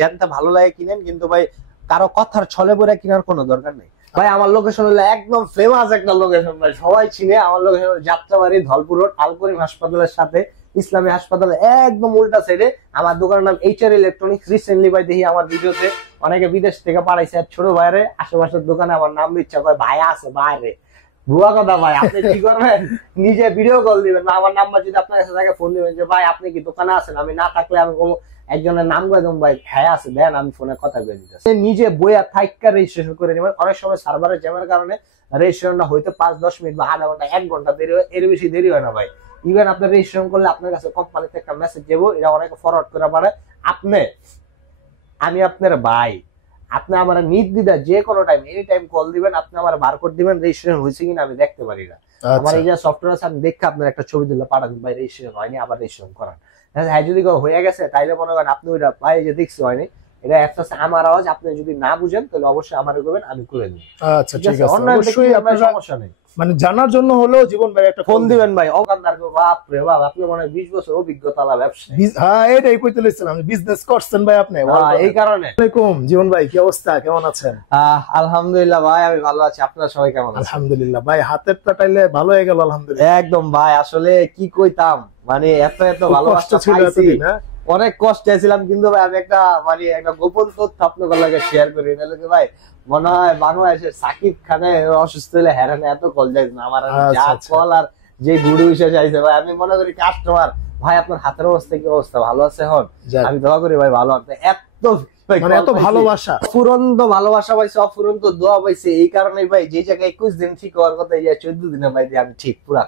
জানতে ভালো লাগে কিনেন, কিন্তু ভাই কারো কথার ছলে পড়ে কেনার কোনো দরকার নেই ভাই। আমার লোকেশন হলো একদম ফেমাস একটা লোকেশন ভাই, সবাই চিনে। আমার লোকেশন হলো যাত্রাবাড়ি, ধলপুর রোড, আলকরিম হাসপাতালের সাথে ইসলামী হাসপাতালের একদম উল্টা সাইডে। আমার দোকানের নাম HR ইলেকট্রনিক্স। রিসেন্টলি ভাই দেখি আমার ভিডিওতে অনেকে বিদেশ থেকে পাঠাইছে ছোট ভাইরে, আশেপাশের দোকানে আমার নাম ইচ্ছা করে ভাই আছে বাইরে। ভুয়া কথা ভাই, আপনি কি করবেন, নিজে ভিডিও কল দিবেন না, আমার নাম্বার যদি আপনার কাছে থাকে ফোন দিবেন যে ভাই আপনি কি দোকানে আছেন, আমি না থাকলে আমি কোনো একজনের নাম করে দেবো, ভাই হ্যাঁ আছে দেন, আমি ফোনে কথা বলে দিতেছি। নিজে বইয়া থাইকা রেজিস্ট্রেশন করে নেবেন। অনেক সময় সার্ভারের জ্যামের কারণে রেজিস্ট্রেশনটা হইতে 5-10 মিনিট বা আধা ঘন্টা 1 ঘন্টা দেরি হয়, এর বেশি দেরি হয় না ভাই। ইভেন আপনার রেজিস্ট্রেশন করলে আপনার কাছে কোম্পানিতে একটা মেসেজ যাবো, এটা অনেকে ফরওয়ার্ড করে পারে। আমি আপনার ভাই, আপনি আমার নির্দ্বিধা যে কোনো টাইম এনি টাইম কল দিবেন, আপনি আমার বারকোড দিবেন, রেজিস্ট্রেশন হয়েছে কিনা আমি দেখতে পারি না। আমার এই যে সফটওয়্যার আছে, আমি দেখে আপনার একটা ছবি দিলে পাঠাবেন ভাই রেজিস্ট্রেশন হয়নি, আবার রেজিস্ট্রেশন করান। হ্যাঁ যদি হয়ে গেছে তাইলে মনে করেন আপনি ওইটা ভাই যে দেখছি হয়নি, এটা অ্যাপস আছে আমার আওয়াজ, আপনি যদি না বুঝেন তাহলে অবশ্যই আমারে করবেন, আমি করে দিই। আচ্ছা ঠিক আছে, অবশ্যই আপনার সমস্যা নেই। মানে জানার জন্য হলো জীবন ভাই একটা ফোন দিবেন ভাই। দোকানদারকে বাপ রে বাপ, আপনি মনে হয় 20 বছর অভিজ্ঞতা ব্যবসা। হ্যাঁ এটাই কইতেছিলাম, আপনি বিজনেস করছেন ভাই আপনি। এই কারণে। আসসালামু জীবন ভাই, কি অবস্থা, কেমন আছেন? আলহামদুলিল্লাহ ভাই, আমি ভালো আছি। আপনারা সবাই কেমন আছেন? আলহামদুলিল্লাহ ভাই, হাতের টাইলে ভালো হয়ে গেল আলহামদুলিল্লাহ। একদম ভাই, আসলে কি কইতাম, মানে এত ভালোবাসা ছিল এতদিন, অনেক কষ্টে ছিলাম, কিন্তু ভাই আমি একটা গোপন তথ্য আপনাদের লাগে শেয়ার করি। নাহলে ভাই মনে হয় বাংলাদেশের সাকিব খানের অসুস্থ হলে হেরানে এত কল যায় না আমার, যা কল আর যে গুরু হিসেবে চাইছে ভাই। আমি মনে করি কাস্টমার ভাই আপনার হাতের অবস্থা কি অবস্থা, ভালো আছে হন? আমি দোয়া করি ভাই ভালো আছে। এত ভালোবাসা, ফুরন্ত ভালোবাসা পাইছে, অফুরন্ত দোয়া পাইছে। এই কারণে ভাই যে জায়গায় 21 দিন ঠিক হওয়ার কথা, 14 দিনে ভাই আমি ঠিক পুরা।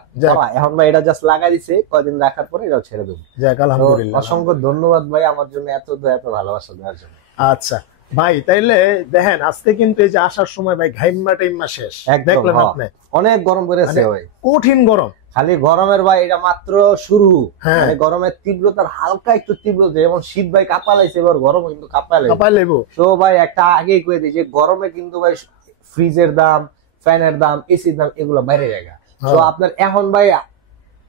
এখন ভাই এটা জাস্ট লাগাই দিছে, কয়দিন রাখার পরে এটাও ছেড়ে দেবো। আলহামদুলিল্লাহ, অসংখ্য ধন্যবাদ ভাই আমার জন্য এত ভালোবাসা দেওয়ার জন্য। আচ্ছা ভাই, তাইলে দেখেন আজকে কিন্তু এই যে আসার সময় ভাই ঘাইমা টাইমা শেষ, দেখলেন আপনি অনেক গরম পড়েছে ভাই, কঠিন গরম। খালি গরমের ভাই এটা মাত্র শুরু। গরমের তীব্রতার হালকা একটু তীব্রতা, যেমন শীত ভাই কাঁপালাইছে, এবার গরম কিন্তু কাঁপালাইবো। তো ভাই একটা আগেই কয়ে দিই যে গরমে কিন্তু ভাই ফ্রিজের দাম, ফ্যানের দাম, এসির দাম এগুলো বাইরে জায়গা। তো আপনার এখন ভাই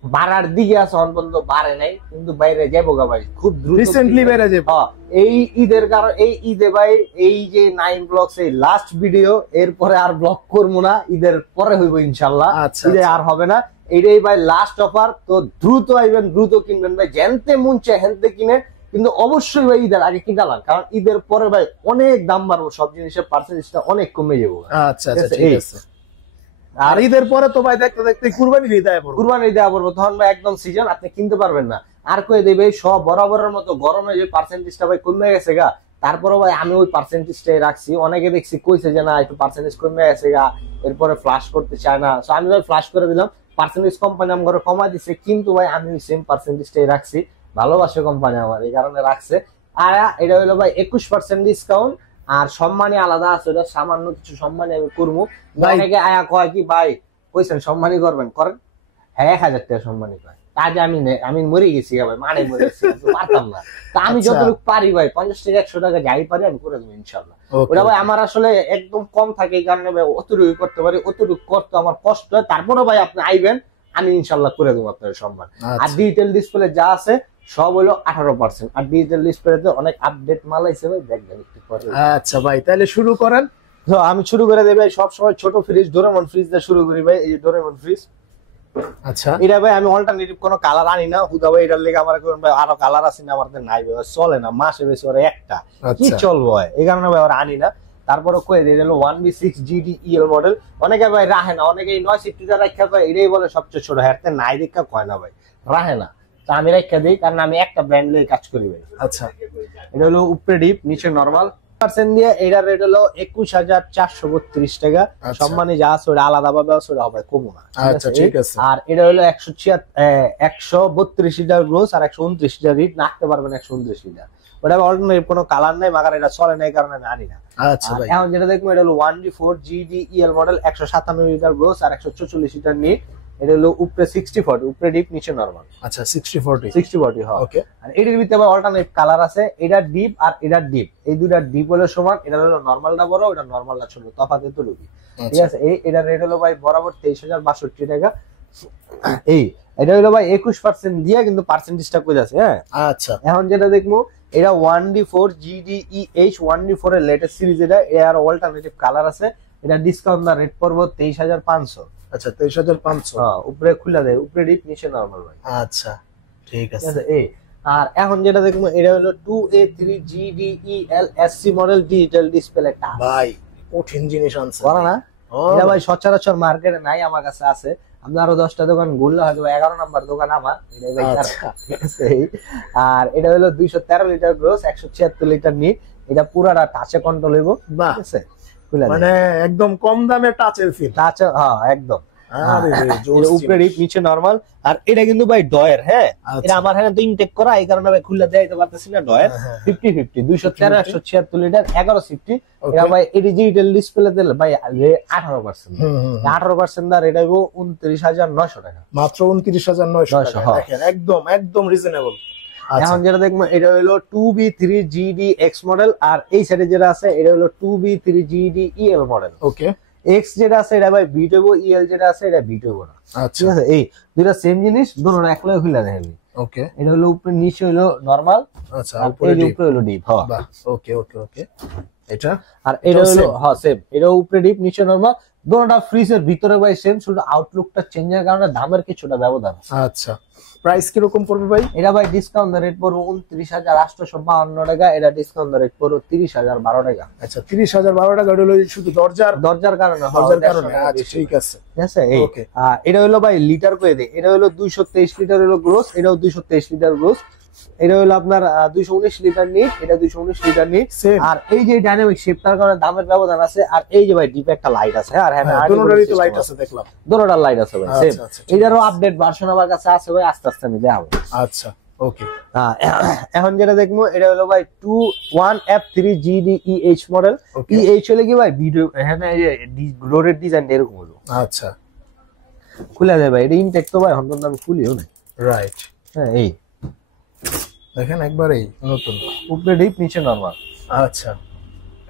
বাড়ার দিকে আছে, অন পর্যন্ত বাড়ে নাই, কিন্তু বাইরে যাবো গা ভাই খুব দ্রুত, রিসেন্টলি বাইরে যাবো। এই ঈদের কারণ এই ঈদে ভাই এই যে 9 ব্লগস এই লাস্ট ভিডিও, এরপরে আর ব্লগ করবো না, ঈদের পরে হইবো ইনশাল্লাহ। ঈদে আর হবে না, এইটাই ভাই লাস্ট অফার। তো দ্রুত আইবেন, দ্রুত কিনবেন ভাই, জানতে মন চায় হেনতে কিনে, কিন্তু অবশ্যই ভাই ঈদের আগে কিনালাম, কারণ ঈদের পরে ভাই অনেক দাম বাড়বো, সব জিনিসের পার্সেন্টেজটা অনেক কমে যাবো। আচ্ছা ঠিক আছে। আর ঈদের পরে তো ভাই দেখতে দেখতে কুরবানি দেয়া পড়বো, তখন ভাই একদম সিজন, আপনি কিনতে পারবেন না। আর কয়ে দেবে সব বরাবরের মতো গরমে যে পার্সেন্টেজটা ভাই কমে গেছে গা, তারপরে ভাই আমি ওই পার্সেন্টেজটাই রাখছি। অনেকে দেখছি কইছে যে না একটু পার্সেন্টেজ কমে গেছে গা, এরপরে ফ্লাশ করতে চায় না, আমি ভাই ফ্লাশ করে দিলাম। পার্সেন্টেজ কোম্পানি আমার কমাই দিচ্ছে, কিন্তু ভাই আমি ওই সেম পার্সেন্টেজটাই রাখছি, ভালোবাসে কোম্পানি আমার, এই কারণে রাখছে। আর এটা হলো ভাই 21% ডিসকাউন্ট, আর সম্মানী আলাদা আছে, ওটা সামান্য কিছু সম্মানী আমি করবো। অনেকে আয়া কয় কি ভাই কইছেন সম্মানী করবেন, করেন। হ্যাঁ 1000 টাকা সম্মানী কয়, কাজে আমি মরে গেছি ভাই, মানে মরে গেছি, পারতাম না। তা আমি যতটুকু পারি ভাই 50 টাকা 100 টাকা যাই পারি আমি করে দেবো ইনশাল্লাহ। ওটা ভাই আমার আসলে একদম কম থাকে, এই কারণে ভাই অতটুকু করতে পারি, অতটুকু করতে আমার কষ্ট হয়। তারপরে ভাই আপনি আইবেন, আমি ইনশাল্লাহ করে দেবো আপনার সম্মান। আর ডিজিটাল ডিসপ্লে যা আছে সব হলো 18%, আর ডিজিটাল ডিসপ্লেতে অনেক আপডেট মাল আছে ভাই, দেখবেন একটু পরে। আচ্ছা ভাই, তাহলে শুরু করেন। তো আমি শুরু করে দেব ভাই, সবসময় ছোট ফ্রিজ ডোরেমন ফ্রিজ দিয়ে শুরু করি ভাই। এই যে ডোরেমন ফ্রিজ, আচ্ছা এটা ভাই আমি অল্টারনেটিভ কোনো কালার আনি না, হুদা ভাই এটার লেগে আমার ভাই আরো কালার আছে না, আমাদের নাই ভাই, চলে না, মাসে বেশি ওরা একটা কি চলবো হয়, এই কারণে ভাই ওরা আনি না। তারপরে কয়ে দিয়ে গেল 1B6GDEL মডেল। অনেকে ভাই রাখে না, অনেকে এই 9 সিটটা রাখা কয়, এটাই বলে সবচেয়ে ছোট, হ্যাঁ নাই দেখা কয় না ভাই, রাখে না। তা আমি রেখা দিই, কারণ আমি একটা ব্র্যান্ড নিয়ে কাজ করি ভাই। আচ্ছা এটা হলো উপরে ডিপ নিচে নরমাল পার্সেন্ট দিয়ে, এটার রেট হলো 21,432 টাকা। সম্মানী যা আছে ওটা আলাদা ভাবে ওটা হবে কমো না। আচ্ছা ঠিক আছে। আর এটা হলো 132 লিটার গ্রোস আর 129 লিটার রিড, রাখতে পারবেন 129 লিটার। ওটা অল্টারনেটিভ কোনো কালার নাই, মাগার এটা চলে না, এই কারণে আমি আনি না। আচ্ছা ভাই, এখন যেটা দেখবো এটা হলো 1D4GDEL মডেল, 197 লিটার গ্রোস আর 144 লিটার নিট। এটা হলো উপরে 60/40, উপরে ডিপ নিচে নরমাল। আচ্ছা 60/40 হ্যাঁ ওকে। আর এটার ভিতরে আবার অল্টারনেটিভ কালার আছে, এটা ডিপ আর এটা ডিপ, এই দুইটা ডিপ হলো সমান, এটা হলো নরমালটা বড়, এটা নরমালটা ছোট, তফাৎ এতটুকু, ঠিক আছে। এই এটা রেট হলো ভাই বরাবর 23,062 টাকা। এই এটা হলো ভাই 21% দিয়া, কিন্তু পার্সেন্টেজটা কই আছে। হ্যাঁ আচ্ছা এখন যেটা দেখবো এটা 1D4 GDEH 1D4 এর লেটেস্ট সিরিজ, এটা এর অল্টারনেটিভ কালার আছে। এটা ডিসকাউন্ট দা রেট পড়বো 23,500। আচ্ছা 23,500। হ্যাঁ উপরে খুলে দেয়, উপরে ডিপ নিচে নরমাল ভাই। আচ্ছা ঠিক আছে। এই আর এখন যেটা দেখবো এটা হলো 2A3 GDEL SC model digital display touch ভাই কঠিন জিনিস আনছে বলা না, এটা ভাই সচরাচর মার্কেটে নাই, আমার কাছে আছে। আপনি আরো 10টা দোকান ঘুরলে হয়তো 11 নাম্বার দোকান আমার। আর এটা হলো 213 লিটার গ্রোস, 176 লিটার নিট। এটা পুরাটা টাচে কন্ট্রোল হইব। ঠিক আছে, মানে একদম কম দামে টাচের ফিল। টাচ, হ্যাঁ একদম। উপরে ডিপ নিচে নরমাল। আর এটা কিন্তু ভাই ডয়ের। হ্যাঁ এটা আমার হ্যাঁ তো ইনটেক করা, এই কারণে ভাই খুলে দেখাইতে পারতেছি না। ডয়ের 50-50 213 176 লিটার 11 সিফটি। এটা ভাই এটি ডিজিটাল ডিসপ্লে দিলে ভাই 18%। 18% আর এটা 29,900 টাকা, মাত্র 29,900 টাকা। দেখেন একদম একদম রিজনেবল। এখন যেটা দেখবো এটা হলো 2B3 GDX মডেল, আর এই সাইডে যেটা আছে এটা হলো 2B3 GDEL মডেল। ওকে, এক্স যেটা আছে এটা ভাই বিট হইব, ইএল যেটা আছে এটা বিট হইব না। ঠিক আছে, এই দুইটা সেম জিনিস, দুটোটা একলাই খুলে দেখেন। ওকে, এটা হলো উপরে নিচে হলো নরমাল। আচ্ছা উপরে হলো ডিপ। হ্যাঁ ওকে ওকে ওকে। এটা আর এটা হলো হ্যাঁ সেম, এটা উপরে ডিপ নিচে নরমাল। দুটোটা ফ্রিজের ভিতরে ভাই সেম, শুধু আউটলুকটা চেঞ্জের কারণে দামের কিছুটা ব্যবধান। আচ্ছা প্রাইস কিরকম পড়বে ভাই? এটা ভাই ডিসকাউন্ট রেট পড়বে 29,852 টাকা। এটা ডিসকাউন্ট রেট পড়বে 30,012 টাকা। আচ্ছা 30,012 টাকা হলো শুধু দরজার কারণে। আচ্ছা ঠিক আছে ঠিক আছে। এটা হলো ভাই লিটার করে দেয়, এটা হলো 223 লিটার হলো গ্রোস, এটাও 223 লিটার গ্রোস। এটা হলো আপনার 219 লিটার নিট, এটা 219 লিটার নিট। আর এই যে ডাইনামিক শিফটার কারণে দামের ব্যবধান আছে। আর এই যে ভাই ডিপে একটা লাইট আছে। আর হ্যাঁ দুটোরই তো লাইট আছে দেখলাম, দুটোটার লাইট আছে ভাই সেম। এটারও আপডেট ভার্সন আমার কাছে আছে ভাই, আস্তে আস্তে আমি দেখাবো। আচ্ছা ওকে। এখন যেটা দেখবো এটা হলো ভাই 21F3 GDEH মডেল। EH হলে কি ভাই ভিডিও এখানে এই যে রোডের ডিজাইন এরকম হলো। আচ্ছা খুলে দেয় ভাই, এটা ইনটেক তো ভাই এখন আমি খুলিও না। রাইট। হ্যাঁ এই দেখেন একবারেই নতুন, উপরে ডিপ নিচে নরমাল। আচ্ছা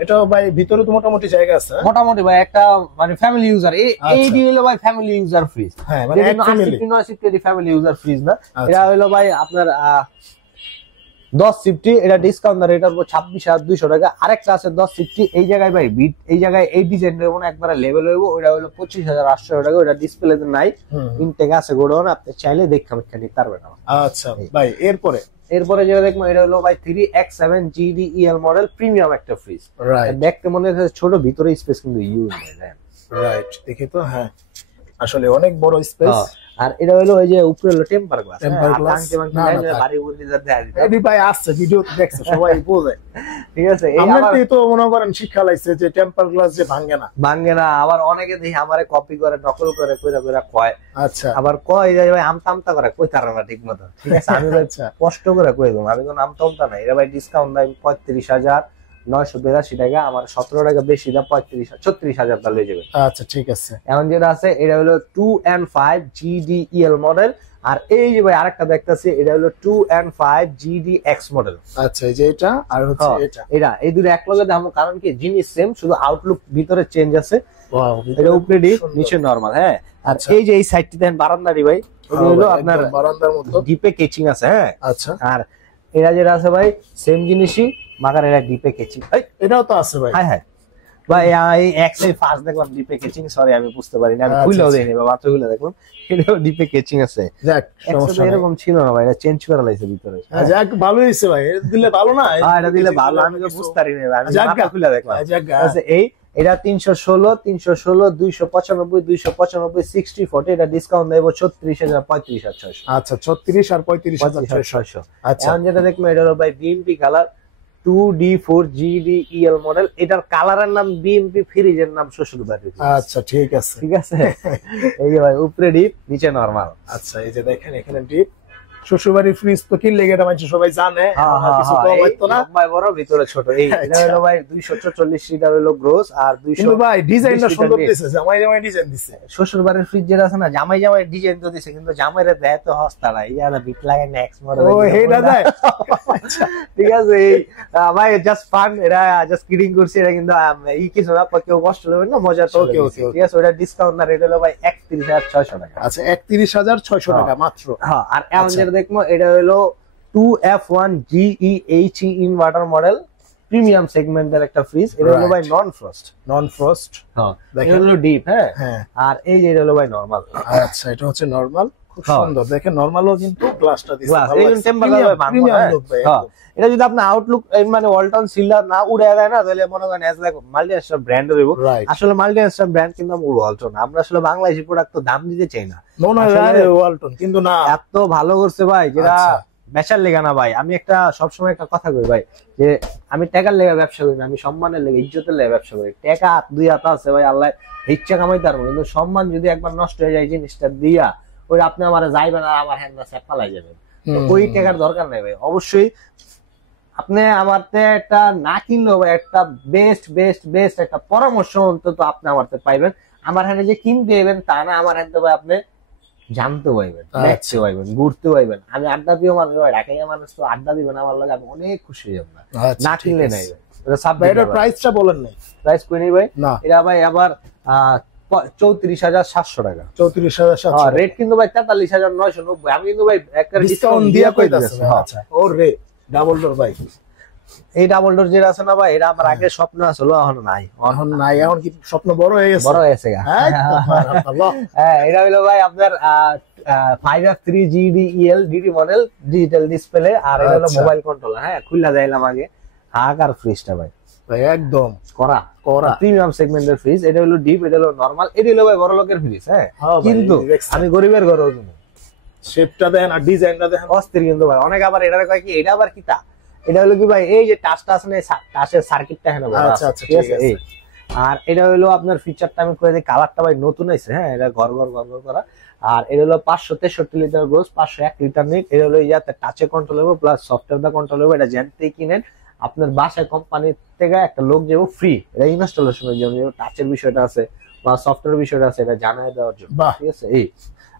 এটাও ভাই ভিতরে তো মোটামুটি জায়গা আছে। মোটামুটি ভাই একটা মানে ফ্যামিলি ইউজার, এই ডি হলো ভাই ফ্যামিলি ইউজার ফ্রিজ। হ্যাঁ মানে এক ফ্যামিলি, ফ্যামিলি ইউজার ফ্রিজ না। এটা হলো ভাই আপনার 1050, এটা ডিসকাউন্ট রেট হবে 26,200 টাকা। আরেকটা আছে 1050, এই জায়গায় ভাই বিট, এই জায়গায় এই ডিজাইন দেবো না, একবারে লেভেল হইব। ওটা হলো 25,800 টাকা। ওটা ডিসপ্লেতে নাই, ইনটেক আছে গোডাউন, আপনি চাইলে দেখে নিতে পারবেন। আচ্ছা ভাই এরপরে যেটা দেখবো এটা হলো ভাই 3X7 GDEL মডেল, প্রিমিয়াম একটা ফ্রিজ। দেখতে মনে হচ্ছে ছোট, ভিতরে স্পেস কিন্তু ইউজ নেই। রাইট, দেখি তো। হ্যাঁ আসলে অনেক বড় স্পেস। আর এটা হলো ওই যে উপরে হলো টেম্পার গ্লাস। এই ভাই আসছে ভিডিও দেখছে সবাই বোঝে। ঠিক আছে, আমাদের তো মনে করেন শিক্ষা লাগছে যে টেম্পার গ্লাস যে ভাঙে না। আবার অনেকে দেখি আমারে কপি করে, নকল করে, কইরা কইরা কয়। আচ্ছা আবার কয় যে ভাই আমতা করে কইতারা না ঠিক মতো। ঠিক আছে, আমি কষ্ট করে কই দেব, আমি কোন আমতা না। এরা ভাই ডিসকাউন্ট দেয় 35,982 টাকা। আমার 17 টাকা বেশি দাম, 36,000 টাকা লয়ে যাবে। আচ্ছা ঠিক আছে। এখন যেটা আছে এটা হলো 2N5 GDEL মডেল। আর এই যে ভাই আরেকটা দেখতেছি, এটা হলো 2N5 GDX মডেল। আচ্ছা এই যে এটা আর হচ্ছে এটা এই দুটো এক লগে দাম, কারণ কি জিনিস সেম, শুধু আউটলুক ভিতরে চেঞ্জ আছে। ওয়াও, এটা উপরে ডিপ নিচে নরমাল। হ্যাঁ আর এই যে এই সাইডটি দেন বারান্দারি ভাই, এটা হলো আপনার বারান্দার মতো ডিপে কেচিং আছে। হ্যাঁ আচ্ছা। আর এটা যেটা আছে ভাই সেম জিনিসই, মাগার এটা ডিপে কেচিং। এটাও তো আছে ভাই। হ্যাঁ হ্যাঁ ভাই, এই একটাই ফার্স্ট দেখলাম ডিপে কেচিং, সরি আমি বুঝতে পারিনি, আমি খুলেও দেইনি বাবা, মাত্র খুলে দেখলাম এটাও ডিপে কেচিং আছে। যাক সমস্যা নেই, এরকম ছিল না ভাই, এটা চেঞ্জ করা লাইছে ভিতরে। যাক ভালো হইছে ভাই, এটা দিলে ভালো না। হ্যাঁ এটা দিলে ভালো, আমি তো বুঝতে পারিনি, আমি মাত্র খুলে দেখলাম। আচ্ছা এই এটা 316 295 295 60/40, এটা ডিসকাউন্ট দেব 36,000 35,600। আচ্ছা 36 আর 35,600। আচ্ছা এখন যেটা দেখবো এটা হলো ভাই BMP colour 2D4 GDEL model. এটার কালারের নাম বিএমপি, ফ্রিজের নাম শ্বশুরবাড়ি। আচ্ছা ঠিক আছে ঠিক আছে। এই যে ভাই উপরে ডিপ নিচে নরমাল। আচ্ছা এই যে দেখেন এখানে ডিপ শ্বশুরবাড়ির ফ্রিজ তো কিনলে এটা মানুষ সবাই জানে, কিছু কম হইতো না। ভাই বড় ভিতরে ছোট, এই এটা হলো ভাই 244 লিটার হলো গ্রোস, আর 200 কিন্তু ভাই ডিজাইনটা সুন্দর দিয়েছে, জামাই জামাই ডিজাইন দিছে। শ্বশুরবাড়ির ফ্রিজ যেটা আছে না, জামাই জামাই ডিজাইন তো দিছে, কিন্তু জামাইরে দেয় তো হস্তা না, ইয়ারা বিট লাগে নেক্সট মডেল। ও হেডা দেয়, ঠিক আছে। এই ভাই জাস্ট ফান, এটা জাস্ট কিডিং করছি, এটা কিন্তু এই কিছু না, কেউ কষ্ট নেবেন না, মজা তো। ওকে ওকে ঠিক আছে, ওটা ডিসকাউন্ট না, রেট হলো ভাই 31,600 টাকা। আচ্ছা 31,600 টাকা মাত্র। হ্যাঁ, আর এখন যেটা দেখবো এটা হলো 2F1 GEHE inverter model, premium সেগমেন্টের একটা ফ্রিজ। এটা হলো ভাই নন ফ্রস্ট। হ্যাঁ এটা হলো ডিপ। হ্যাঁ, আর এই যে এটা হলো ভাই নরমাল। আচ্ছা এটা হচ্ছে নরমাল, খুব সুন্দর দেখেন। নরমালও কিন্তু গ্লাসটা দিছে, এই টেম্পার ভাবে প্রিমিয়াম লুক ভাই। এটা যদি আপনি আউটলুক মানে ওয়ালটন সিলভার না উড়ে দেয় না, তাহলে মনে করেন এজ লাইক মাল্টিনেশনাল ব্র্যান্ড হইব। আসলে মাল্টিনেশনাল ব্র্যান্ড কিন্তু আমরা ওয়ালটন, আমরা আসলে বাংলাদেশি প্রোডাক্ট তো দাম দিতে চাই না। ওয়ালটন কিন্তু না, এত ভালো করছে ভাই, যেটা বেচার লেগা না ভাই। আমি একটা সবসময় একটা কথা কই ভাই, যে আমি টাকার লেগে ব্যবসা করি না, আমি সম্মানের লেগে, ইজ্জতের লেগে ব্যবসা করি। টাকা দুই হাত আছে ভাই, আল্লাহ ইচ্ছা কামাইতে পারবো, কিন্তু সম্মান যদি একবার নষ্ট হয়ে যায় জিনিসটা দিয়া, ওই আপনি আমার যাইবেন আর আমার হ্যান্ড আছে পালাই যাবেন, ওই টাকার দরকার নেই ভাই। অবশ্যই আপনি আমার একটা না কিনলেও একটা বেস্ট একটা পরামর্শ অন্তত আপনি আমার পাইবেন। আমার হ্যান্ডে যে কিনতে যাবেন তা না, আমার হ্যান্ডে ভাই আপনি জানতে পাইবেন, দেখতে পাইবেন, ঘুরতে পাইবেন। আমি আড্ডা প্রিয় মানুষ ভাই, ঢাকাইয়া মানুষ তো আড্ডা দিবেন আমার লাগে, আমি অনেক খুশি হয়ে যাবো না কিনলে নাই। এটার প্রাইসটা বলেন নাই? প্রাইস কই নেই ভাই, এটা ভাই আবার 34,700 টাকা। 34,700 রেট কিন্তু ভাই 43,990। আমি কিন্তু ভাই একটা ডিসকাউন্ট দিয়া কইতাছি। আচ্ছা ওরে ডাবল ডোর ভাই, এই ডাবল ডোর যেটা আছে না ভাই, এটা আমার আগে স্বপ্ন আসলো, এখন নাই। এখন কি স্বপ্ন বড় হয়ে গেছে? বড় হয়ে গেছে। হ্যাঁ, এটা হলো ভাই আপনার 5F3 GDEL DD model, digital display, আর এটা হলো মোবাইল কন্ট্রোলার। হ্যাঁ, খুললা যাইলাম আগে। হাকার ফ্রিজটা ভাই একদম করা প্রিমিয়াম সেগমেন্টের ফ্রিজ। এটা হলো ডিপ, এটা হলো নরমাল, এটা হলো ভাই বড় লোকের ফ্রিজ। হ্যাঁ, কিন্তু আমি গরিবের ঘরেও কিনি। শেপটা দেখেন আর ডিজাইনটা দেখেন, অস্থির কিন্তু ভাই। অনেক আবার এটা কয় কি, এটা আবার কি তা, এটা হলো কি ভাই, এই যে টাচটা আছে না, টাচের সার্কিটটা এখানে বড় আছে। ঠিক আছে, এই আর এটা হলো আপনার ফিচারটা আমি কই দিই, কালারটা ভাই নতুন আইছে। হ্যাঁ, এটা ঘর করা। আর এটা হলো 563 লিটার গ্রোস, 501 লিটার নিট। এটা হলো ইয়াতে টাচে কন্ট্রোল হবে প্লাস সফটওয়্যার দা কন্ট্রোল হবে। এটা জানতেই কিনেন, আপনার বাসায় কোম্পানি থেকে একটা লোক যাবো ফ্রি, এটা ইনস্টলেশনের জন্য, টাচের বিষয়টা আছে বা সফটওয়্যার বিষয়টা আছে, এটা জানাই দেওয়ার জন্য। ঠিক আছে, এই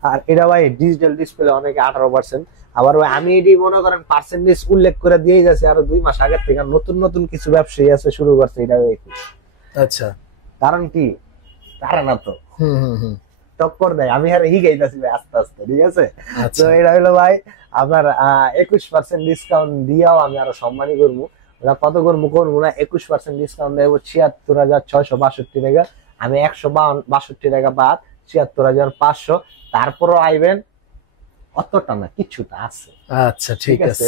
আর এটা ভাই ডিজিটাল ডিসপ্লে, অনেকে 18%। আবার ভাই আমি এটি মনে করেন পার্সেন্টেজ উল্লেখ করে দিয়ে যাচ্ছে আরো 2 মাস আগের থেকে। নতুন কিছু ব্যবসায়ী আছে শুরু করছে এটা। আচ্ছা, কারণ কি, তারা না তো টক্কর দেয়, আমি আর গাইতেছি ভাই আস্তে আস্তে। ঠিক আছে, তো এটা হলো ভাই আপনার 21% ডিসকাউন্ট দিয়েও আমি আরো সম্মানই করবো। ওরা কত করবো না, 21% ডিসকাউন্ট দেবো 76,662 টাকা। আমি 162 টাকা বাদ 76,500। তারপরও আইবেন, অতটা না, কিছুটা আছে। আচ্ছা ঠিক আছে।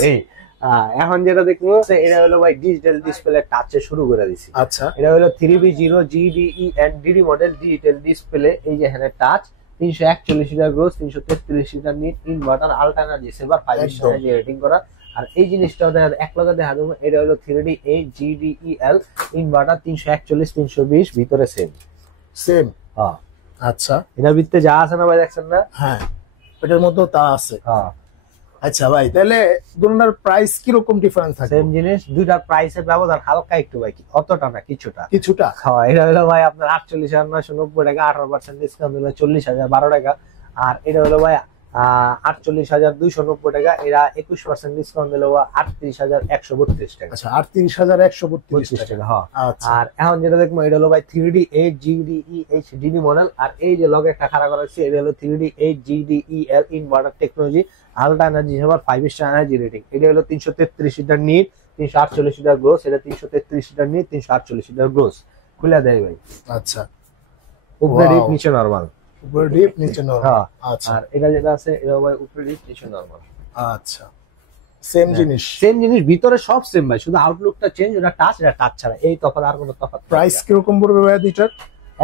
এখন যেটা দেখবো, এটা হলো ভাই ডিজিটাল ডিসপ্লে, টাচে শুরু করে দিছি। আচ্ছা, এটা হলো 3B0 GDENDD model, digital display. এই যে এখানে touch, 341 litre gross, 333 litre net, inverter, ultra energy saver, 5 star rating করা। আর এই জিনিসটাও এক লগে দেখা দেবো, এটা হলো 3D8 GDEL ইনভার্টার, 341 320 ভিতরে সেম। হ্যাঁ, আচ্ছা, এটার ভিতরে যা আছে না ভাই, দেখছেন না? হ্যাঁ, এটার মধ্যে তা আছে। হ্যাঁ, আচ্ছা ভাই, তাহলে দুটোর প্রাইস কি রকম ডিফারেন্স থাকে? সেম জিনিস, দুইটার প্রাইসের ব্যবধান হালকা একটু ভাই, অতটা না, কিছুটা। হ্যাঁ, এটা হলো ভাই আপনার 48,990 টাকা, 18% ডিসকাউন্ট দিলে 40,012 টাকা। আর এটা হলো ভাই 48,290 টাকা, এরা 21% ডিসকাউন্ট দিলে 38,132 টাকা। আচ্ছা, 38,132 টাকা। হ্যাঁ, আর এখন যেটা দেখবো, এটা হলো ভাই 3D8 GDEHDD মডেল। আর এই যে লগে একটা খাড়া করা হচ্ছে, এটা হলো 3D8 GDEL inverter technology, ultra energy saver, 5 star energy rating. এটা হলো 333 লিটার নিট, 348 লিটার গ্রোস। এটা 333 লিটার নিট, 348 লিটার গ্রোস। খুলে দেয় ভাই। আচ্ছা, উপরে ডিপ, নিচে নরমাল। উপরে ডিপ, নিচে নরমাল। আচ্ছা, আর এটা যেটা আছে, এটা ভাই উপরে ডিপ, নিচে নরমাল। আচ্ছা, সেম জিনিস, ভিতরে সব সেম ভাই, শুধু আউটলুকটা চেঞ্জ, ওটা টাচ, এটা টাচ ছাড়া, এই তফাৎ, আর কোনো তফাৎ। প্রাইস কি রকম পড়বে ভাই দুইটার?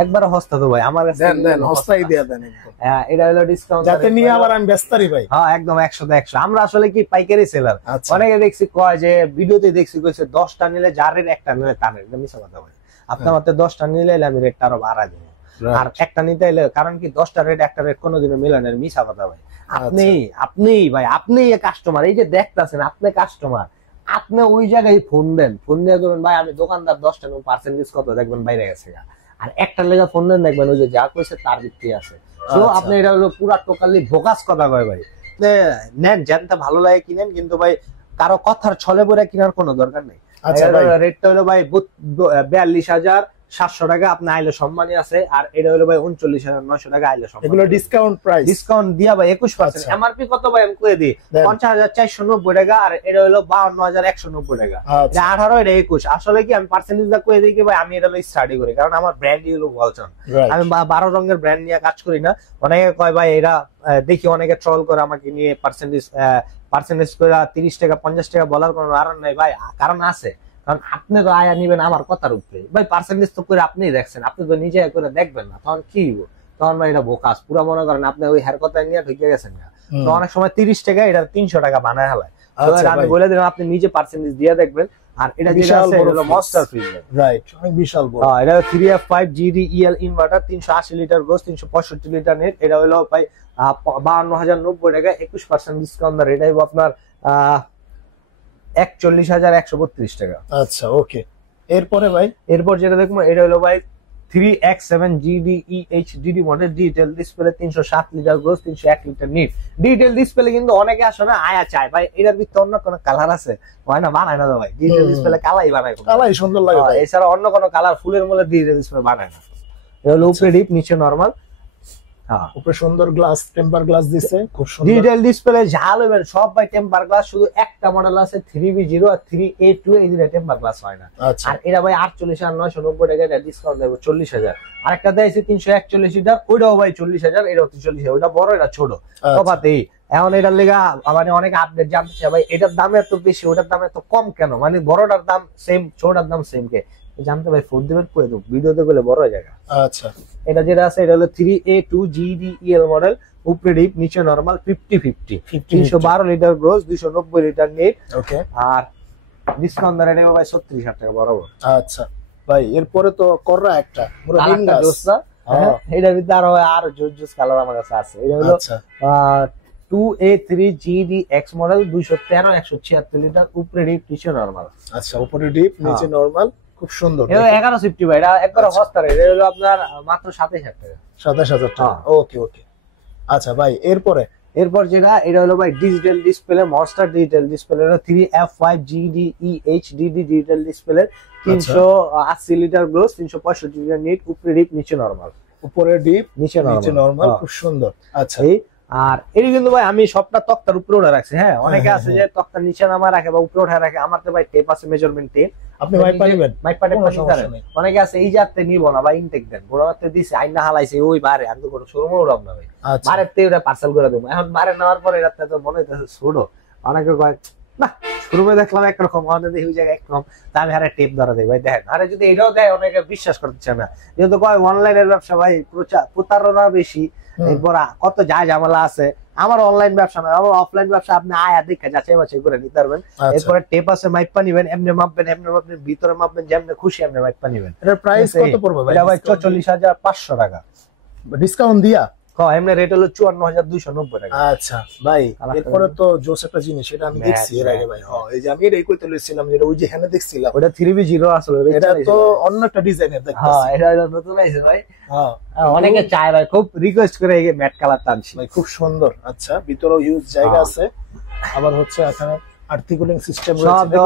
একবার হস্তা তো ভাই, আমার কাছে দেন হস্তাই দিয়া দেন একদম। হ্যাঁ, এটা হলো ডিসকাউন্ট, যাতে নিয়ে আবার আমি ব্যস্তারি ভাই। হ্যাঁ, একদম 100 আমরা আসলে কি পাইকারি সেলার। অনেকে দেখছি কয় যে, ভিডিওতে দেখছি কইছে 10টা নিলে যার রেট, একটা নিলে তার রেট। মিছা কথা ভাই, আপনার মাত্র 10টা নিলে আমি রেটটা আরো বাড়াই দেবো। আর একটা নিতে এলে কারণ কি 10টা রেট একটা রেট কোনোদিনও মিলানের মিছা কথা ভাই। আপনি ভাই আপনি কাস্টমার, এই যে দেখতেছেন আপনি কাস্টমার, আপনি ওই জায়গায় ফোন দেন, ফোন দিয়ে করবেন ভাই আমি দোকানদার 10টা পার্সেন্টেজ কত দেখবেন বাইরে গেছে, আর একটা লেগা ফোন দেন দেখবেন ওই যে যা কইছে তার ভিত্তি আছে। তো আপনি এটা হলো পুরা টোটালি ভোকাস কথা কয় ভাই, নেন যেনটা ভালো লাগে কিনেন, কিন্তু ভাই কারো কথার ছলে পরে কেনার কোনো দরকার নেই। রেটটা হলো ভাই 42,700 টাকা, আপনি আইলে সম্মানী আছে, আর এটা হলো ভাই 39,900 টাকা আইলে সম্মানী। এগুলো ডিসকাউন্ট প্রাইস, ডিসকাউন্ট দিয়া ভাই 21%। এমআরপি কত ভাই আমি কয়ে দিই 50,490 টাকা, আর এটা হলো 52,190 টাকা। এটা 18 এটা 21। আসলে কি আমি পার্সেন্টেজটা কয়ে দিই কি ভাই আমি এটা স্টাডি করি, কারণ আমার ব্র্যান্ডই হলো ওয়ালটন। আমি 12 রঙের ব্র্যান্ড নিয়ে কাজ করি না। অনেকে কয় ভাই এরা দেখি অনেকে ট্রল করে আমাকে নিয়ে পার্সেন্টেজ করে 30 টাকা 50 টাকা বলার কোনো কারণ নাই ভাই, কারণ আছে। কারণ আপনি তো আয়া নিবেন আমার কথার উপরে ভাই, পার্সেন্টেজ তো করে আপনি দেখছেন, আপনি তো নিজে করে দেখবেন না, তখন কি তখন ভাই এটা বোকাস পুরা মনে করেন আপনি ওই হেয়ার কথা নিয়ে ঢুকে গেছেন। তো অনেক সময় 30 টাকা এটা 300 টাকা বানায় হালায়। আমি বলে দিলাম আপনি নিজে পার্সেন্টেজ দিয়ে দেখবেন। আর এটা যেটা আছে এটা হলো মনস্টার ফ্রিজ, রাইট, অনেক বিশাল বড়। হ্যাঁ, এটা 3F5 GDEL ইনভার্টার, 380 লিটার গোস, 365 লিটার নেট। এটা হলো ভাই 52,090 টাকা, 21% ডিসকাউন্ট দর। এটাই আপনার 41,132 টাকা। আচ্ছা ওকে, এরপরে ভাই এরপর যেটা দেখবো এটা হলো ভাই 3X7 GDEHDD model, digital display, 307 litre gross, 301 litre NEET. Digital display কিন্তু অনেকে আসে না আয়া চায় ভাই এটার ভিতরে অন্য কোনো কালার আছে, হয় না বানায় না ভাই। ডিজিটাল ডিসপ্লে কালাই বানায়, কালাই সুন্দর লাগে ভাই, এছাড়া অন্য কোনো কালার ফুলের মূলে ডিজিটাল ডিসপ্লে বানায় না। এটা হলো উপরে ডিপ নিচে নরমাল। হ্যাঁ, উপরে সুন্দর গ্লাস, টেম্পার গ্লাস দিছে, খুব সুন্দর ডিজিটাল ডিসপ্লে। ঝাল হইবেন সব ভাই টেম্পার গ্লাস, শুধু একটা মডেল আছে 3B0 আর 3A2, এই দুটো টেম্পার গ্লাস হয় না। আর এটা ভাই 48,990 টাকা, এটা ডিসকাউন্ট দেব 40,000। আরেকটা দেয়ছে 341 লিটার, ওইটাও ভাই 40,000, এটাও 40,000। ওটা বড় এটা ছোট, তফাৎ এখন এটার লেগা মানে অনেক আপডেট জানতে চাই ভাই এটার দাম এত বেশি ওটার দাম এত কম কেন, মানে বড়টার দাম সেম ছোটটার দাম সেম কে জানতে ভাই ফোন দিবেন করে দেব, ভিডিওতে গেলে বড় জায়গা। আচ্ছা, এটা যেটা আছে এটা হলো 3A2 GDEL মডেল, উপরে ডিপ নিচে normal, 50-50, 312 litre gross, 290 litre net. Okay, আর ডিসকাউন্ট দরে এটা ভাই 36,000 টাকা বরাবর। আচ্ছা ভাই, এরপরে তো কররা একটা পুরো ডিঙ্গাস, এটার ভিতরে আরো জোস কালার আমার কাছে আছে। এটা হলো 2A3 GDX মডেল, 213 176 লিটার, উপরে ডিপ নিচে নরমাল। আচ্ছা, উপরে ডিপ নিচে নরমাল, খুব সুন্দর। এটা 1150 ভাই, এটা একবার সস্তা রে, এটা হলো আপনার মাত্র 27,000 টাকা। 27,000 টাকা, ওকে ওকে। আচ্ছা ভাই, এরপর যেটা এটা হলো ভাই digital display, monster digital display, 3F5 GDEHDD digital display, 380 litre gross, 365 litre net, উপরে ডিপ নিচে নরমাল। উপরে ডিপ নিচে নরমাল, খুব সুন্দর। আচ্ছা, আর এটি কিন্তু ভাই আমি সবটা তক্তার উপরে উঠে রাখছি। হ্যাঁ, অনেকে আছে যে তক্তার নিচে নামা রাখে বা উপরে উঠে রাখে, আমার তো ভাই টেপ আছে, মেজারমেন্ট টেপ, আপনি মাইক পারিবেন, মাইক পারে অনেকে আছে এই যাতে নিব না ভাই, ইনটেক দেন বড় হাতে দিছে আইনা হালাইছে ওই বারে, আমি তো কোনো শোরুমে উড়াব না ভাই, বারের তে ওটা পার্সেল করে দেবো। এখন বারে নেওয়ার পরে রাতে তো মনে হইতেছে ছোট, অনেকে কয় না শোরুমে দেখলাম একরকম, আমাদের দেখি ওই জায়গায় একরকম, তা আমি আরে টেপ ধরা দেই ভাই। দেখেন আরে যদি এটাও দেয় অনেকে বিশ্বাস করতে চায় না, যেহেতু কয় অনলাইনের ব্যবসা ভাই প্রতারণা বেশি, এরপর কত যায় ঝামেলা আছে। আমার অনলাইন ব্যবসা না, আমার অফলাইন ব্যবসা, আপনি আয়া দেখে যাচাই বাছাই করে নিতে পারবেন। এরপরে টেপ আছে, মাইপা নিবেন, এমনি মাপবেন, এমনি মাপবেন, ভিতরে মাপবেন, যেমনি খুশি এমনি মাইপা নিবেন। এটার প্রাইস কত পড়বে ভাই? এটা ভাই 44,500 টাকা ডিসকাউন্ট দিয়া। হ্যাঁ, এমনি রেট হলো 54,290 টাকা। আচ্ছা ভাই, এরপরে তো জোস একটা জিনিস, এটা আমি দেখছি এর আগে ভাই। হ্যাঁ, এই যে আমি এটাই কইতে লইছিলাম, যেটা ওই যে এখানে দেখছিলাম, ওটা 3B0 আসলে, এটা তো অন্য একটা ডিজাইনের দেখতেছি। হ্যাঁ, এটা নতুন আইছে ভাই। হ্যাঁ, অনেকে চায় ভাই, খুব রিকোয়েস্ট করে এই ম্যাট কালার টানছি ভাই, খুব সুন্দর। আচ্ছা, ভিতরেও ইউজ জায়গা আছে, আবার হচ্ছে এখানে আর্টিকুলিং সিস্টেম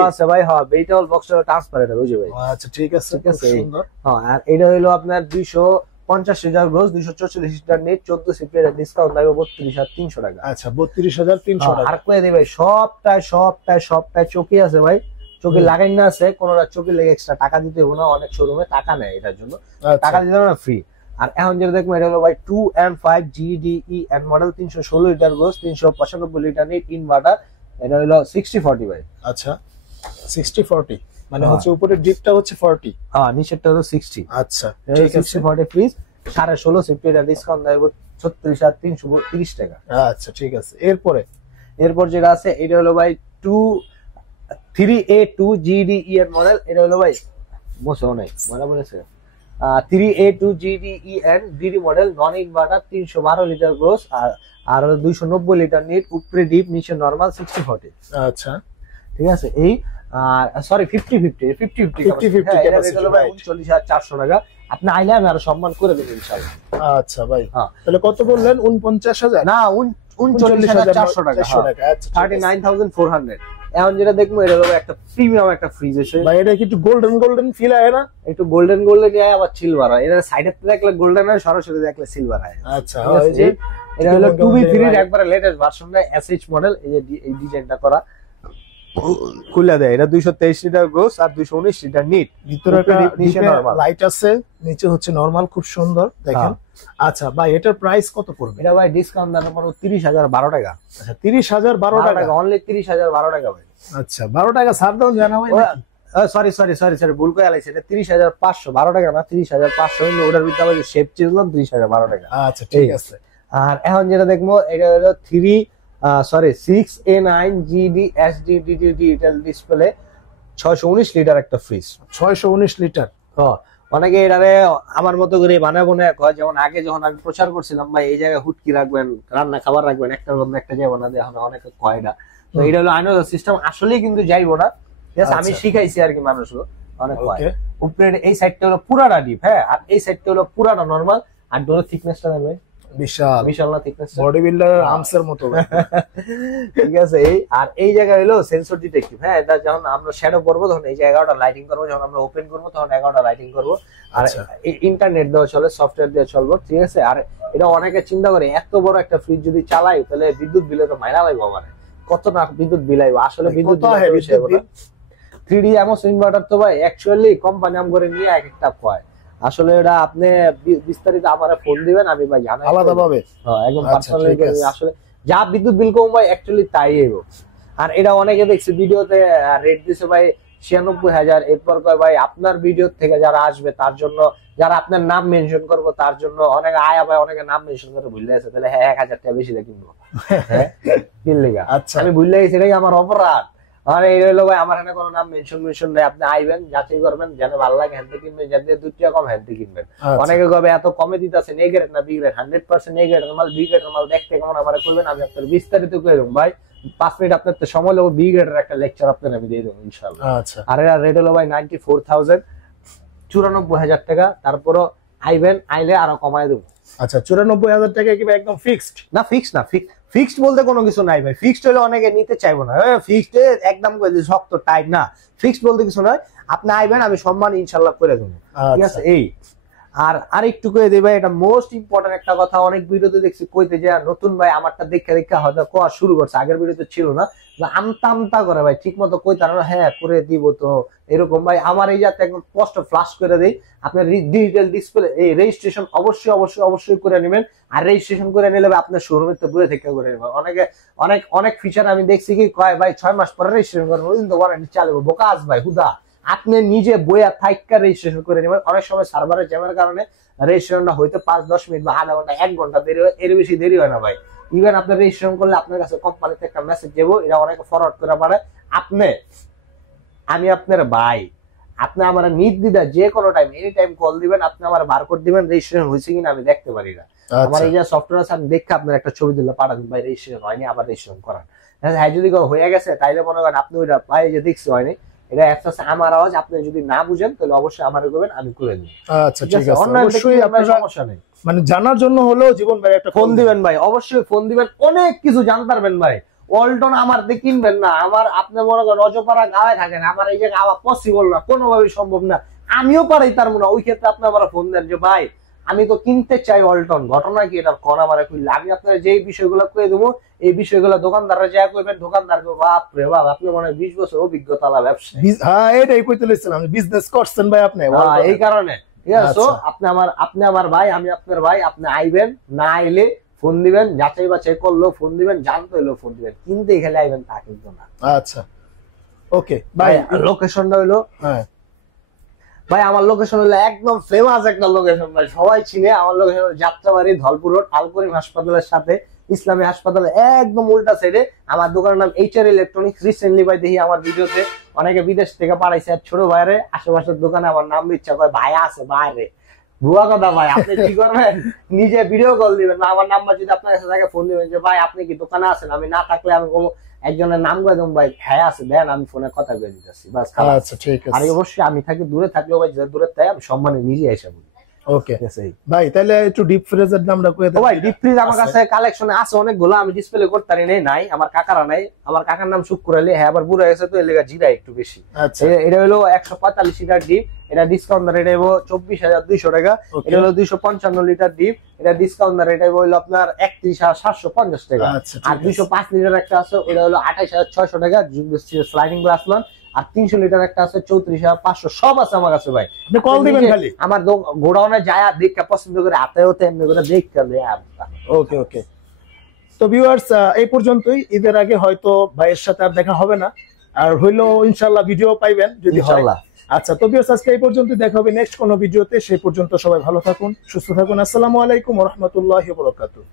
আছে ভাই। হ্যাঁ, বেটাল বক্সটা ট্রান্সপারেন্ট বুঝি ভাই। আচ্ছা, ঠিক আছে, খুব সুন্দর। হ্যাঁ, আর এটা হলো আপনার 250 লিটার গ্রোস, 244 লিটার নেট, 14 সিপিএর ডিসকাউন্ট লাগবে 32,300 টাকা। আচ্ছা, 32,300 টাকা। আর কই দেই ভাই, সবটায় চকি আছে ভাই, চকি লাগাই না আছে, কোনটা চকি লেগে এক্সট্রা টাকা দিতে হবে না, অনেক শোরুমে টাকা নেয় এটার জন্য, টাকা দিতে হবে না, ফ্রি। আর এখন যেটা দেখবো এটা হলো ভাই 2M5 GDEN model, 316 litre gross, 395 litre net, inverter. এটা হলো 60-40 ভাই। আচ্ছা, 60-40 মানে হচ্ছে উপরের ডিপটা হচ্ছে 40, হ্যাঁ, নিচেরটা হলো 60। আচ্ছা, ঠিক আছে, 60-40 ফ্রিজ, 16.5 সিপিএর ডিসকাউন্ট দেব 36,330 টাকা। আচ্ছা, ঠিক আছে। এরপর যেটা আছে এটা হলো ভাই 3A2 GDEN মডেল, এটা হলো ভাই মোসো নাই মানে বলেছে 3A2GDEN DD model, non inverter, 312 litre gross, আর 290 লিটার নিট, উপরে ডিপ নিচে নরমাল, 60-40। আচ্ছা ঠিক আছে। এই সরি 50-50 39,400 টাকা। আপনি আইলে আমি আরো সম্মান করে দেবো ইনশাআল্লাহ। আচ্ছা ভাই, তাহলে কত বললেন? 49,000 না 39,400 টাকা। 39,400। এখন যেটা দেখবো এটা হলো একটা প্রিমিয়াম একটা ফ্রিজ এসে ভাই, এটা কি একটু গোল্ডেন ফিল হয় না? একটু গোল্ডেন আয়, আবার সিলভার হয়। এটা সাইডে দেখলে গোল্ডেন হয়, সরাসরি দেখলে সিলভার হয়। আচ্ছা, এটা হলো 2B3 এর একবারে লেটেস্ট ভার্সনটা, SH মডেল। এই যে এই ডিজাইনটা করা খুলে দেয়। এটা 223 লিটার গ্রোস আর 219 লিটার নিট। ভিতরে একটা নিচে লাইট আছে, নিচে হচ্ছে নরমাল, খুব সুন্দর দেখেন। আচ্ছা ভাই, এটার প্রাইস কত পড়বে? এটা ভাই ডিসকাউন্ট দেওয়ার পর 30,012 টাকা। আচ্ছা 30,012 টাকা, অনলি 30,012 টাকা ভাই। আচ্ছা 12 টাকা ছাড় দাও জানা ভাই। সরি ভুল করে আলাইছে। এটা 30,500, 12 টাকা না, 30,500। ওটার ভিতরে আবার শেপ চিনলাম 30,012 টাকা। আচ্ছা ঠিক আছে। আর এখন যেটা দেখবো এটা হলো 6A9GD HD digital display, 619 litre একটা ফ্রিজ। 619 লিটার। অনেকে এটারে আমার মতো করে বানাবো না কয়, যেমন আগে যখন আমি প্রচার করছিলাম ভাই এই জায়গায় হুটকি রাখবেন, রান্না খাবার রাখবেন, একটার মধ্যে একটা যাবো না, এখন অনেকে কয় না। তো এটা হলো আইন সিস্টেম, আসলেই কিন্তু যাইবো না। ঠিক আছে, আমি শিখাইছি আর কি, মানুষও অনেক কয়। উপরের এই সাইডটা হলো পুরাটা ডিপ, হ্যাঁ, আর এই সাইডটা হলো পুরাটা নরমাল। আর ডোরের থিকনেসটা দেখবে বিশাল না, থিকনেস বডি বিল্ডারের আর্মসের মতো। ঠিক আছে। আর এই জায়গায় হলো সেন্সর ডিটেকটিভ, হ্যাঁ, এটা যখন আমরা শ্যাডো করবো তখন এই যে 11টা লাইটিং করবো, যখন আমরা ওপেন করবো তখন 11টা লাইটিং করবো। আর ইন্টারনেট দেওয়া চলে, সফটওয়্যার দিয়ে চলবো। ঠিক আছে। আর এটা অনেকে চিন্তা করে এত বড় একটা ফ্রিজ যদি চালাই তাহলে বিদ্যুৎ বিলে তো মাইরা লাগবে, মানে কত না বিদ্যুৎ বিলাইবো। আসলে বিদ্যুৎ 3D এমন ইনভার্টার তো ভাই অ্যাকচুয়ালি কোম্পানি আম করে নিয়ে এক একটা কয়। আসলে এটা আপনি বিস্তারিত আমারে ফোন দিবেন, আমি ভাই জানাই আলাদা ভাবে, একদম পার্সোনালি। আসলে যা বিদ্যুৎ বিল কম ভাই অ্যাকচুয়ালি তাই এগো। আর এটা অনেকে দেখছি ভিডিওতে রেট দিছে ভাই 96,000। এরপর কয় ভাই আপনার ভিডিও থেকে যারা আসবে তার জন্য, যারা আপনার নাম মেনশন করবো তার জন্য অনেকে আয়া ভাই, অনেকে নাম মেনশন করে ভুলে আছে, তাহলে হ্যাঁ 1,000 টাকা বেশি দিয়ে কিনবো। হ্যাঁ কিনলে আমি ভুলে গেছি, এটাই আমার অপরাধ। মানে এই হলো ভাই, আমার এখানে কোনো নাম মেনশন নেই। আপনি আইবেন, যাচাই করবেন, জানে ভালো লাগে হ্যান্ড কিনবেন, যাতে 2 টাকা কম হ্যান্ড কিনবেন। অনেকে কবে এত কমে দিতেছে, এ গ্রেড না বি গ্রেড, 100% এ গ্রেড মাল, বি গ্রেড মাল দেখতে কেমন আমার করবেন, আমি আপনার বিস্তারিত করে দেবো ভাই। 5 মিনিট আপনার তো সময় লাগবে, বি গ্রেডের একটা লেকচার আপনার আমি দিয়ে দেবো ইনশাআল্লাহ। আর এর রেট হলো ভাই 94,000, 94,000 টাকা। তারপরও আইবেন, আইলে আরো কমায় দেবো। আচ্ছা 94,000 টাকা কি একদম ফিক্সড? না ফিক্সড না, ফিক্সড বলতে কোনো কিছু নাই ভাই। ফিক্সড হলে অনেকে নিতে চাইবো না, ফিক্সড একদম শক্ত টাইট না। ফিক্সড বলতে কিছু নয়, আপনি আইবেন, আমি সম্মান ইনশাল্লাহ করে দেবো। ঠিক আছে। এই আর একটু করে দিই ভাই, এটা মোস্ট ইম্পর্টেন্ট একটা কথা। অনেক ভিডিওতে দেখছি কইতে যে নতুন ভাই আমারটা দেখে হয়তো কোয়া শুরু করছে, আগের ভিডিওতে ছিল না, আমতা করে ভাই, ঠিক মতো কইতে না, হ্যাঁ করে দিব তো এরকম ভাই। আমার এই যাতে একদম স্পষ্ট ফ্লাশ করে দেই। আপনার ডিজিটাল ডিসপ্লে এই রেজিস্ট্রেশন অবশ্যই করে নেবেন। আর রেজিস্ট্রেশন করে নিলে আপনার শোরুমে তো বলে থেকে করে নেবেন। অনেকে অনেক ফিচার আমি দেখছি কি কয় ভাই 6 মাস পরে রেজিস্ট্রেশন করবো, কিন্তু ওয়ারেন্টি চালাবো। বোকাস ভাই হুদা, আপনি নিজে বইয়া থাইকা রেজিস্ট্রেশন করে নেবেন। অনেক সময় সার্ভারের জ্যামের কারণে রেজিস্ট্রেশনটা হয়তো 5-10 মিনিট বা আধা ঘন্টা 1 ঘন্টা দেরি হয়, এর বেশি দেরি হয় না ভাই। ইভেন আপনার রেজিস্ট্রেশন করলে আপনার কাছে কোম্পানিতে একটা মেসেজ যাবো, এটা অনেকে ফরওয়ার্ড করে পারে। আমি আপনার ভাই, আপনি আমার নির্দ্বিধা যে কোনো টাইম এনি টাইম কল দিবেন, আপনি আমার বারকোড দিবেন, রেজিস্ট্রেশন হয়েছে কিনা আমি দেখতে পারি না। আমার এই যে সফটওয়্যার আছে, আমি দেখে আপনার একটা ছবি দিলে পাঠাবেন ভাই রেজিস্ট্রেশন হয়নি, আবার রেজিস্ট্রেশন করান। হ্যাঁ যদি হয়ে গেছে তাইলে মনে করেন আপনি ওইটা ভাই যে দেখছি হয়নি, এটা একটা আমার আওয়াজ, আপনি যদি না বুঝেন তাহলে অবশ্যই আমার করবেন, আমি করে দিই। আচ্ছা ঠিক আছে, অবশ্যই আপনার সমস্যা নেই। মানে জানার জন্য হলেও জীবন ভাই একটা ফোন দিবেন ভাই, অবশ্যই ফোন দিবেন, অনেক কিছু জানতে পারবেন ভাই। ওয়ালটন আমার দিয়ে কিনবেন না, আমার আপনি মনে করেন অজপাড়া গাঁয়ে থাকেন, আমার এই জায়গায় আওয়া পসিবল না, কোনোভাবেই সম্ভব না, আমিও পারি তার মনে। ওই ক্ষেত্রে আপনি আমার ফোন দেন যে ভাই আমি তো কিনতে চাই ওয়ালটন, ঘটনা কি এটা কোন আমার কইলে আমি আপনার যেই বিষয়গুলো কয়ে দেবো, এই বিষয়গুলো দোকানদাররা যা করবেন, দোকানদার বাপ রে বাপ, আপনি মনে হয় 20 বছর অভিজ্ঞতা ব্যবসা। হ্যাঁ এটাই কইতে লাইছিলাম, বিজনেস করছেন ভাই আপনি, এই কারণে। ঠিক আছে, আপনি আমার ভাই, আমি আপনার ভাই, আপনি আইবেন, না আইলে ফোন দিবেন, যাচাই বাছাই করলো ফোন দিবেন, জানতে হইলো ফোন দিবেন, কিন্তু এখানে আইবেন তা কিন্তু না। আচ্ছা ওকে ভাই, লোকেশনটা হইলো, হ্যাঁ ভাই আমার লোকেশন হলো একদম ফেমাস একটা লোকেশন ভাই, সবাই চিনে। আমার লোকেশন হলো যাত্রাবাড়ি, ধলপুর রোড, আলকরিম হাসপাতালের সাথে ইসলামী হাসপাতালের একদম উল্টা সাইডে। আমার দোকানের নাম HR ইলেকট্রনিক্স। রিসেন্টলি ভাই দেখি আমার ভিডিওতে অনেকে বিদেশ থেকে পাঠাইছে ছোট ভাইরে, আশেপাশের দোকানে আমার নাম ইচ্ছা করে ভাই আছে বাইরে, ভুয়া কথা ভাই, আপনি কি করবেন, নিজে ভিডিও কল দিবেন, আমার নাম্বার যদি আপনার কাছে থাকে ফোন দিবেন যে ভাই আপনি কি দোকানে আছেন, আমি না থাকলে আমি একজনের নাম করে দেবো, ভাই হ্যাঁ আছে দেন, আমি ফোনে কথা বলে দিতেছি বাস। আচ্ছা ঠিক আছে। আর অবশ্যই আমি থাকি দূরে, থাকলেও ভাই দূরে তাই আমি সম্মানে নিজে এসে বলি। ওকে ভাই, তাহলে একটু ডিপ ফ্রিজের দামটা কই দেন? ভাই ডিপ ফ্রিজ আমার কাছে কালেকশনে আছে অনেকগুলো, আমি ডিসপ্লে করতে পারি নাই, আমার কাকারা নাই, আমার কাকার নাম শুক্র আলী, হ্যাঁ আবার বুড়া গেছে তো এর লেগা জিরা একটু বেশি। আচ্ছা, এটা হলো 145 লিটার ডিপ, এটা ডিসকাউন্ট রেট হইব 24,200 টাকা। এটা হলো 255 লিটার ডিপ, এটা ডিসকাউন্ট রেট হইব আপনার 31,750 টাকা। আর 205 লিটার একটা আছে, ওটা হলো 28,600 টাকা স্লাইডিং গ্লাস লন। আর 300 লিটার একটা আছে 34,500, সব আছে আমার কাছে ভাই, আপনি কল দিবেন খালি। আমার গোডাউনে যায় দেখে পছন্দ করে হাতে হতে এমনি করে দেখতে দেয়। ওকে ওকে, তো ভিউয়ার্স এই পর্যন্তই। ঈদের আগে হয়তো ভাইয়ের সাথে আর দেখা হবে না, আর হইলো ইনশাআল্লাহ ভিডিও পাইবেন যদি হয়। আচ্ছা, তো ভিউয়ার্স আজকে এই পর্যন্তই, দেখা হবে নেক্সট কোনো ভিডিওতে। সেই পর্যন্ত সবাই ভালো থাকুন, সুস্থ থাকুন। আসসালামু আলাইকুম ওয়া রাহমাতুল্লাহি ওয়া বারাকাতুহু।